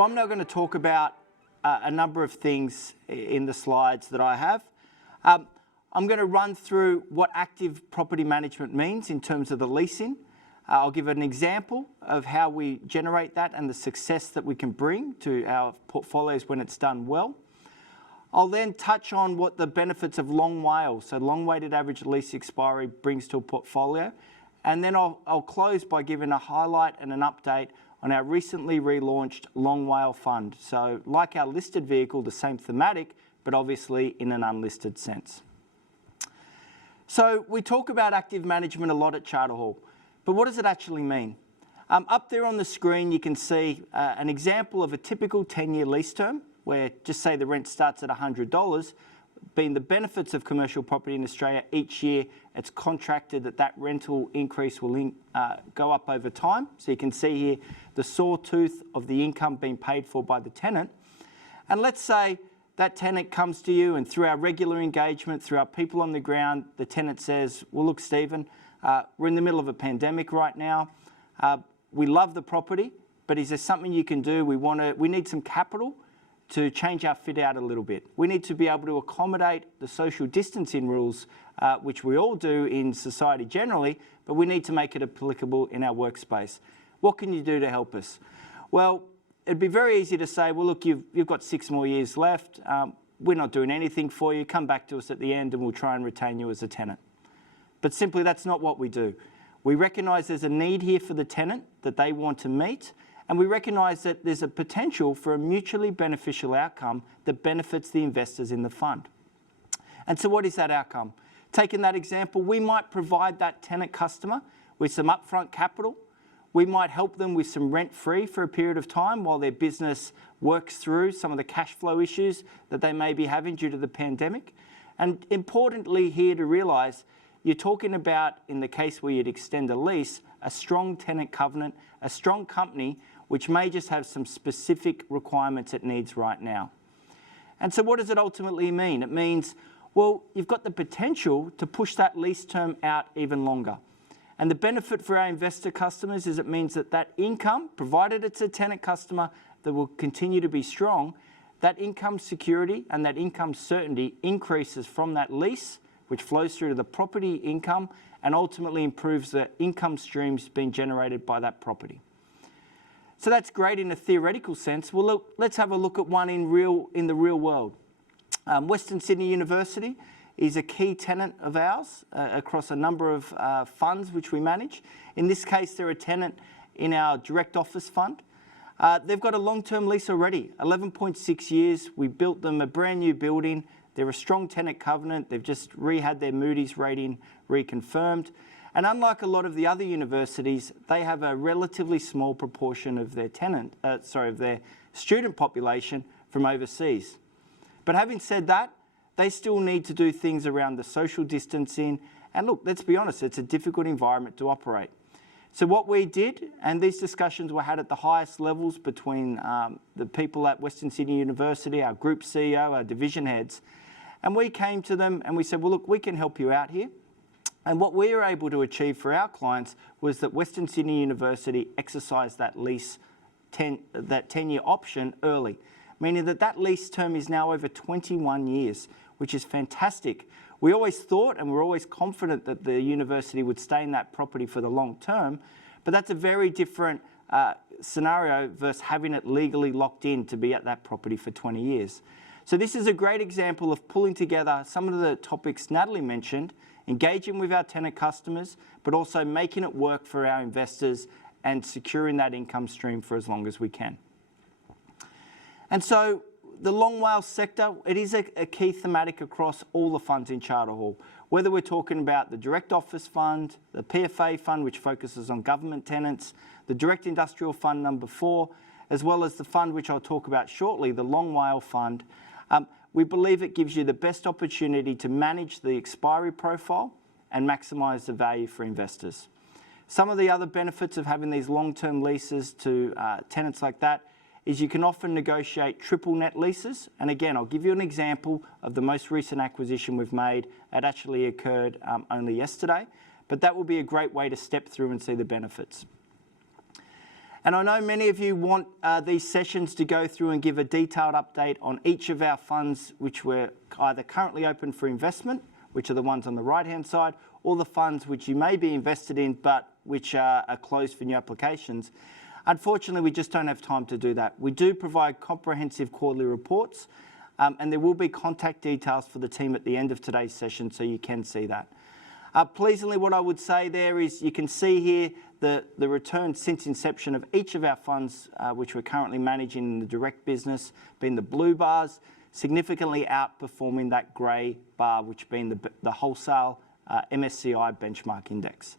So I'm now going to talk about a number of things in the slides that I have. I'm going to run through what active property management means in terms of the leasing. I'll give an example of how we generate that and the success that we can bring to our portfolios when it's done well. I'll then touch on what the benefits of long WALE, so long weighted average lease expiry, brings to a portfolio. And then I'll close by giving a highlight and an update on our recently relaunched long WALE fund. So like our listed vehicle, the same thematic, but obviously in an unlisted sense. So we talk about active management a lot at Charter Hall, but what does it actually mean? Up there on the screen, you can see an example of a typical 10-year lease term, where just say the rent starts at $100, being the benefits of commercial property in Australia. Each year it's contracted that rental increase will go up over time. So you can see here the sawtooth of the income being paid for by the tenant. And let's say that tenant comes to you and through our regular engagement, through our people on the ground, the tenant says, well, look, Stephen, we're in the middle of a pandemic right now. We love the property, but is there something you can do? We need some capital to change our fit out a little bit. We need to be able to accommodate the social distancing rules, which we all do in society generally, but we need to make it applicable in our workspace. What can you do to help us? Well, it'd be very easy to say, well, look, you've got 6 more years left. We're not doing anything for you. Come back to us at the end and we'll try and retain you as a tenant. But simply, that's not what we do. We recognise there's a need here for the tenant that they want to meet, and we recognise that there's a potential for a mutually beneficial outcome that benefits the investors in the fund. And so what is that outcome? Taking that example, we might provide that tenant customer with some upfront capital. We might help them with some rent-free for a period of time while their business works through some of the cash flow issues that they may be having due to the pandemic. And importantly here to realise, you're talking about, in the case where you'd extend a lease, a strong tenant covenant, a strong company which may just have some specific requirements it needs right now. And so what does it ultimately mean? It means, well, you've got the potential to push that lease term out even longer. And the benefit for our investor customers is it means that that income, provided it's a tenant customer that will continue to be strong, that income security and that income certainty increases from that lease, which flows through to the property income and ultimately improves the income streams being generated by that property. So that's great in a theoretical sense. Well, look, let's have a look at one in the real world. Western Sydney University is a key tenant of ours across a number of funds which we manage. In this case, they're a tenant in our direct office fund. They've got a long-term lease already, 11.6 years. We built them a brand new building. They're a strong tenant covenant. They've just had their Moody's rating reconfirmed. And unlike a lot of the other universities, they have a relatively small proportion of their their student population from overseas. But having said that, they still need to do things around the social distancing. And look, let's be honest, it's a difficult environment to operate. So what we did, and these discussions were had at the highest levels between the people at Western Sydney University, our group CEO, our division heads, and we came to them and we said, well, look, we can help you out here. And what we were able to achieve for our clients was that Western Sydney University exercised that lease, that 10-year option early, meaning that that lease term is now over 21 years, which is fantastic. We always thought and we're always confident that the university would stay in that property for the long term, but that's a very different scenario versus having it legally locked in to be at that property for 20 years. So this is a great example of pulling together some of the topics Natalie mentioned, engaging with our tenant customers, but also making it work for our investors and securing that income stream for as long as we can. And so the long WALE sector, it is a key thematic across all the funds in Charter Hall. Whether we're talking about the direct office fund, the PFA fund, which focuses on government tenants, the direct industrial fund number 4, as well as the fund which I'll talk about shortly, the long WALE fund, we believe it gives you the best opportunity to manage the expiry profile and maximise the value for investors. Some of the other benefits of having these long-term leases to tenants like that is you can often negotiate triple net leases. And again, I'll give you an example of the most recent acquisition we've made. It actually occurred only yesterday, but that will be a great way to step through and see the benefits. And I know many of you want these sessions to go through and give a detailed update on each of our funds which were either currently open for investment, which are the ones on the right-hand side, or the funds which you may be invested in but which are closed for new applications. Unfortunately, we just don't have time to do that. We do provide comprehensive quarterly reports, and there will be contact details for the team at the end of today's session, so you can see that. Pleasingly, what I would say there is you can see here the return since inception of each of our funds, which we're currently managing in the direct business, being the blue bars, significantly outperforming that grey bar, which being the wholesale MSCI benchmark index.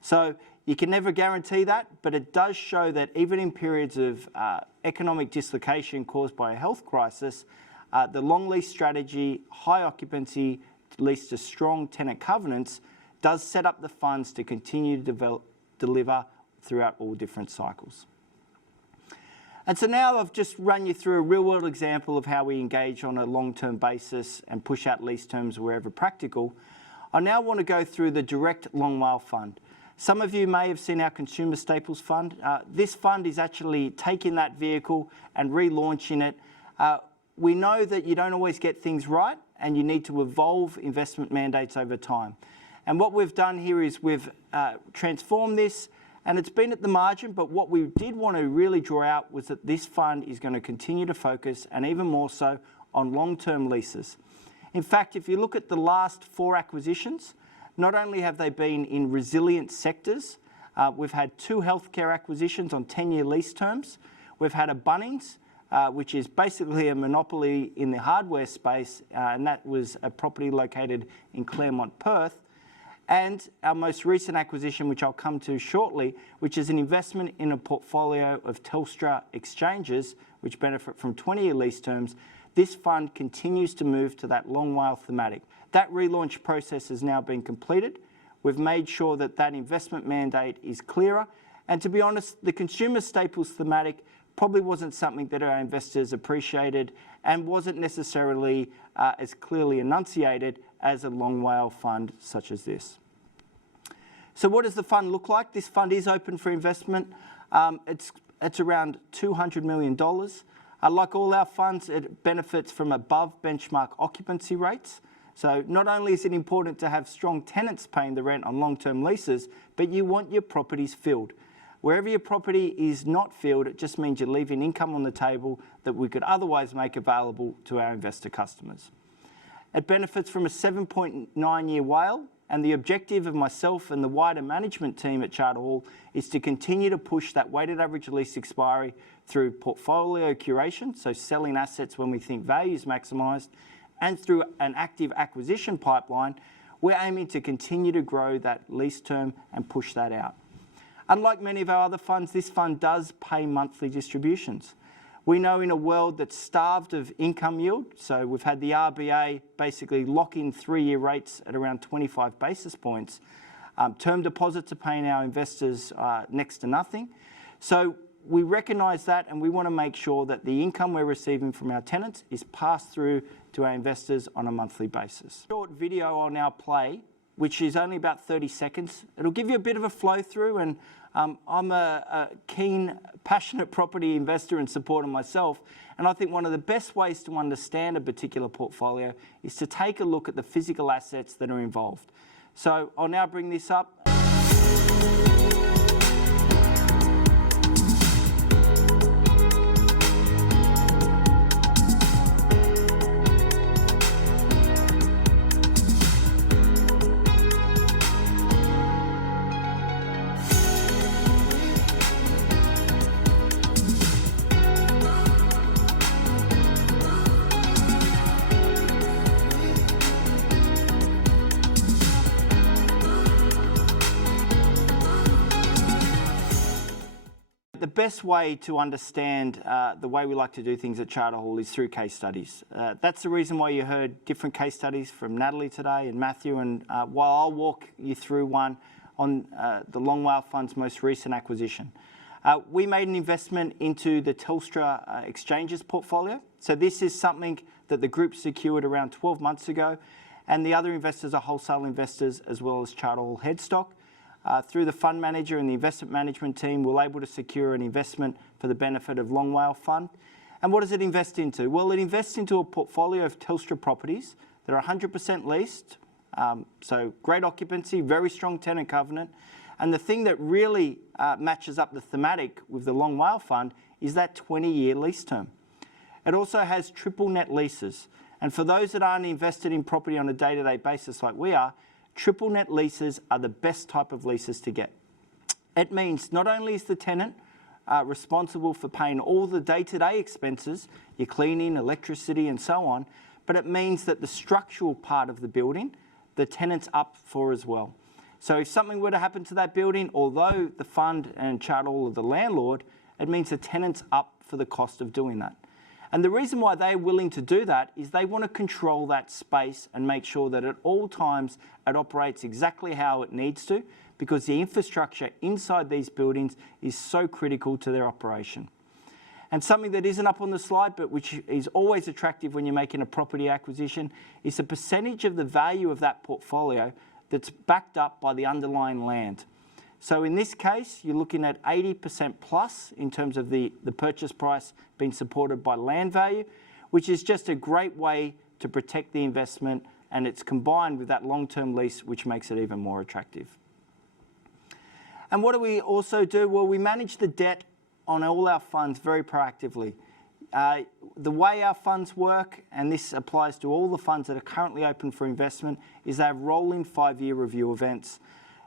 So you can never guarantee that, but it does show that even in periods of economic dislocation caused by a health crisis, the long lease strategy, high occupancy, leads to strong tenant covenants, does set up the funds to continue to deliver throughout all different cycles. And so now I've just run you through a real-world example of how we engage on a long-term basis and push out lease terms wherever practical. I now want to go through the direct long WALE fund. Some of you may have seen our Consumer Staples Fund. This fund is actually taking that vehicle and relaunching it. We know that you don't always get things right and you need to evolve investment mandates over time. And what we've done here is we've transformed this, and it's been at the margin, but what we did want to really draw out was that this fund is going to continue to focus, and even more so, on long-term leases. In fact, if you look at the last 4 acquisitions, not only have they been in resilient sectors, we've had 2 healthcare acquisitions on 10-year lease terms. We've had a Bunnings, which is basically a monopoly in the hardware space, and that was a property located in Claremont, Perth. And our most recent acquisition, which I'll come to shortly, which is an investment in a portfolio of Telstra exchanges, which benefit from 20-year lease terms. This fund continues to move to that long WALE thematic. That relaunch process has now been completed. We've made sure that that investment mandate is clearer. And to be honest, the consumer staples thematic probably wasn't something that our investors appreciated and wasn't necessarily as clearly enunciated as a long WALE fund such as this. So what does the fund look like? This fund is open for investment. It's around $200 million. Like all our funds, it benefits from above benchmark occupancy rates. So not only is it important to have strong tenants paying the rent on long-term leases, but you want your properties filled. Wherever your property is not filled, it just means you're leaving income on the table that we could otherwise make available to our investor customers. It benefits from a 7.9-year WALE, and the objective of myself and the wider management team at Charter Hall is to continue to push that weighted average lease expiry through portfolio curation, so selling assets when we think value is maximised, and through an active acquisition pipeline. We're aiming to continue to grow that lease term and push that out. Unlike many of our other funds, this fund does pay monthly distributions. We know in a world that's starved of income yield, so we've had the RBA basically lock in 3-year rates at around 25 basis points. Term deposits are paying our investors next to nothing. So we recognise that, and we want to make sure that the income we're receiving from our tenants is passed through to our investors on a monthly basis. Short video I'll now play, which is only about 30 seconds. It'll give you a bit of a flow through, and I'm a keen, passionate property investor and supporter myself, and I think one of the best ways to understand a particular portfolio is to take a look at the physical assets that are involved. So I'll now bring this up. The best way to understand the way we like to do things at Charter Hall is through case studies. That's the reason why you heard different case studies from Natalie today and Matthew, and while I'll walk you through one on the Long WALE Fund's most recent acquisition. We made an investment into the Telstra exchanges portfolio. So this is something that the group secured around 12 months ago, and the other investors are wholesale investors as well as Charter Hall headstock. through the fund manager and the investment management team, we're able to secure an investment for the benefit of Long WALE Fund. And what does it invest into? Well, it invests into a portfolio of Telstra properties that are 100% leased, so great occupancy, very strong tenant covenant. And the thing that really matches up the thematic with the Long WALE Fund is that 20-year lease term. It also has triple net leases. And for those that aren't invested in property on a day-to-day basis like we are, triple net leases are the best type of leases to get. It means not only is the tenant responsible for paying all the day-to-day expenses, your cleaning, electricity and so on, but it means that the structural part of the building, the tenant's up for as well. So if something were to happen to that building, although the fund and Charter Hall are the landlord, it means the tenant's up for the cost of doing that. And the reason why they're willing to do that is they want to control that space and make sure that at all times it operates exactly how it needs to, because the infrastructure inside these buildings is so critical to their operation. And something that isn't up on the slide, but which is always attractive when you're making a property acquisition, is the percentage of the value of that portfolio that's backed up by the underlying land. So in this case, you're looking at 80% plus in terms of the purchase price being supported by land value, which is just a great way to protect the investment, and it's combined with that long-term lease, which makes it even more attractive. And what do we also do? Well, we manage the debt on all our funds very proactively. The way our funds work, and this applies to all the funds that are currently open for investment, is they have rolling 5-year review events.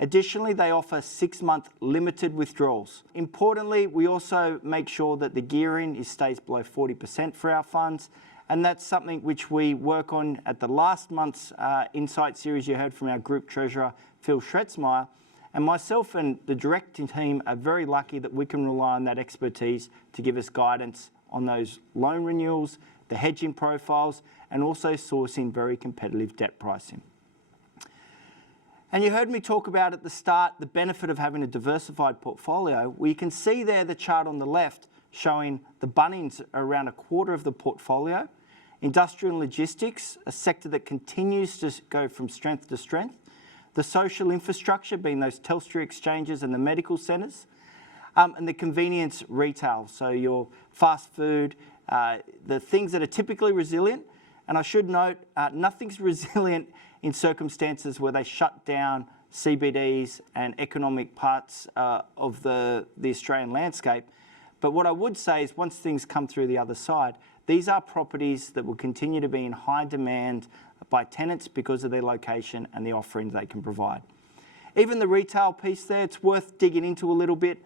Additionally, they offer 6-month limited withdrawals. Importantly, we also make sure that the gearing stays below 40% for our funds, and that's something which we work on at the last month's Insight series you heard from our Group Treasurer, Phil Schretzmeyer. And myself and the directing team are very lucky that we can rely on that expertise to give us guidance on those loan renewals, the hedging profiles, and also sourcing very competitive debt pricing. And you heard me talk about at the start the benefit of having a diversified portfolio. We can see there the chart on the left showing the Bunnings are around a quarter of the portfolio. Industrial and logistics, a sector that continues to go from strength to strength. The social infrastructure, being those Telstra exchanges and the medical centres. And the convenience retail, so your fast food, the things that are typically resilient. And I should note, nothing's resilient in circumstances where they shut down CBDs and economic parts of the Australian landscape. But what I would say is once things come through the other side, these are properties that will continue to be in high demand by tenants because of their location and the offerings they can provide. Even the retail piece there, it's worth digging into a little bit.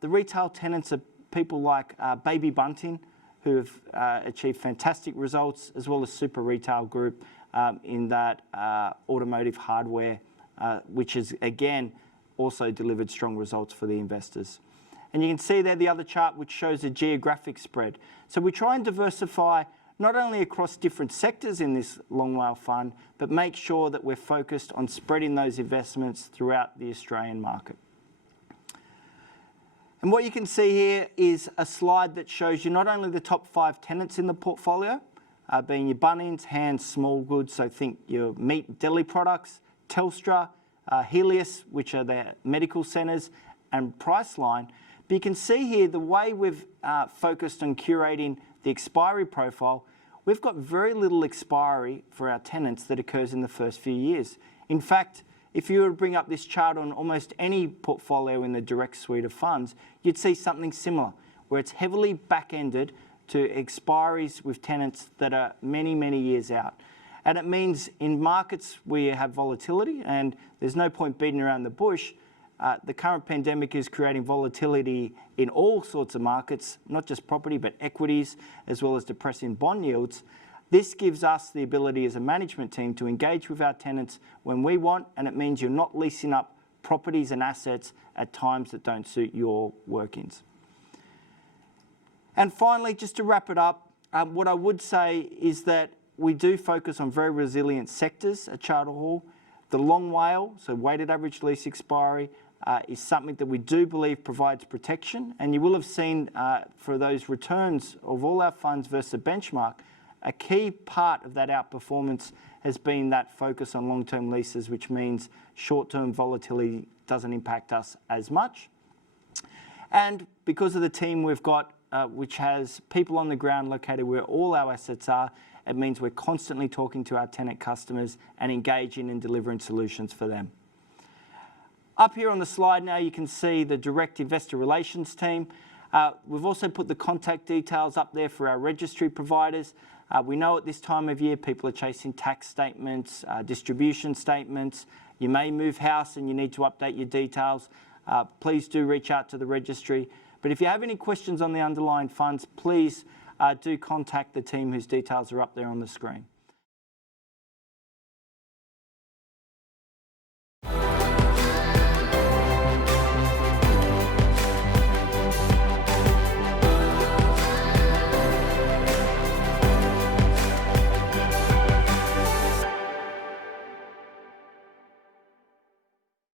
The retail tenants are people like Baby Bunting, who have achieved fantastic results, as well as Super Retail Group in that automotive hardware, which has, again, also delivered strong results for the investors. And you can see there the other chart, which shows a geographic spread. So we try and diversify not only across different sectors in this Long WALE Fund, but make sure that we're focused on spreading those investments throughout the Australian market. And what you can see here is a slide that shows you not only the top 5 tenants in the portfolio, being your Bunnings, Hands, Small Goods, so think your meat and deli products, Telstra, Helios, which are their medical centres, and Priceline. But you can see here the way we've focused on curating the expiry profile, we've got very little expiry for our tenants that occurs in the first few years. In fact, if you were to bring up this chart on almost any portfolio in the direct suite of funds, you'd see something similar, where it's heavily back-ended to expiries with tenants that are many, many years out. And it means in markets where you have volatility, and there's no point beating around the bush, the current pandemic is creating volatility in all sorts of markets, not just property, but equities, as well as depressing bond yields. This gives us the ability as a management team to engage with our tenants when we want, and it means you're not leasing up properties and assets at times that don't suit your workings. And finally, just to wrap it up, what I would say is that we do focus on very resilient sectors at Charter Hall. The long WALE, so weighted average lease expiry, is something that we do believe provides protection. And you will have seen for those returns of all our funds versus the benchmark, a key part of that outperformance has been that focus on long-term leases, which means short-term volatility doesn't impact us as much. And because of the team we've got, which has people on the ground located where all our assets are, it means we're constantly talking to our tenant customers and engaging and delivering solutions for them. Up here on the slide now, you can see the direct investor relations team. We've also put the contact details up there for our registry providers. We know at this time of year, people are chasing tax statements, distribution statements. You may move house and you need to update your details. Please do reach out to the registry. But if you have any questions on the underlying funds, please do contact the team whose details are up there on the screen.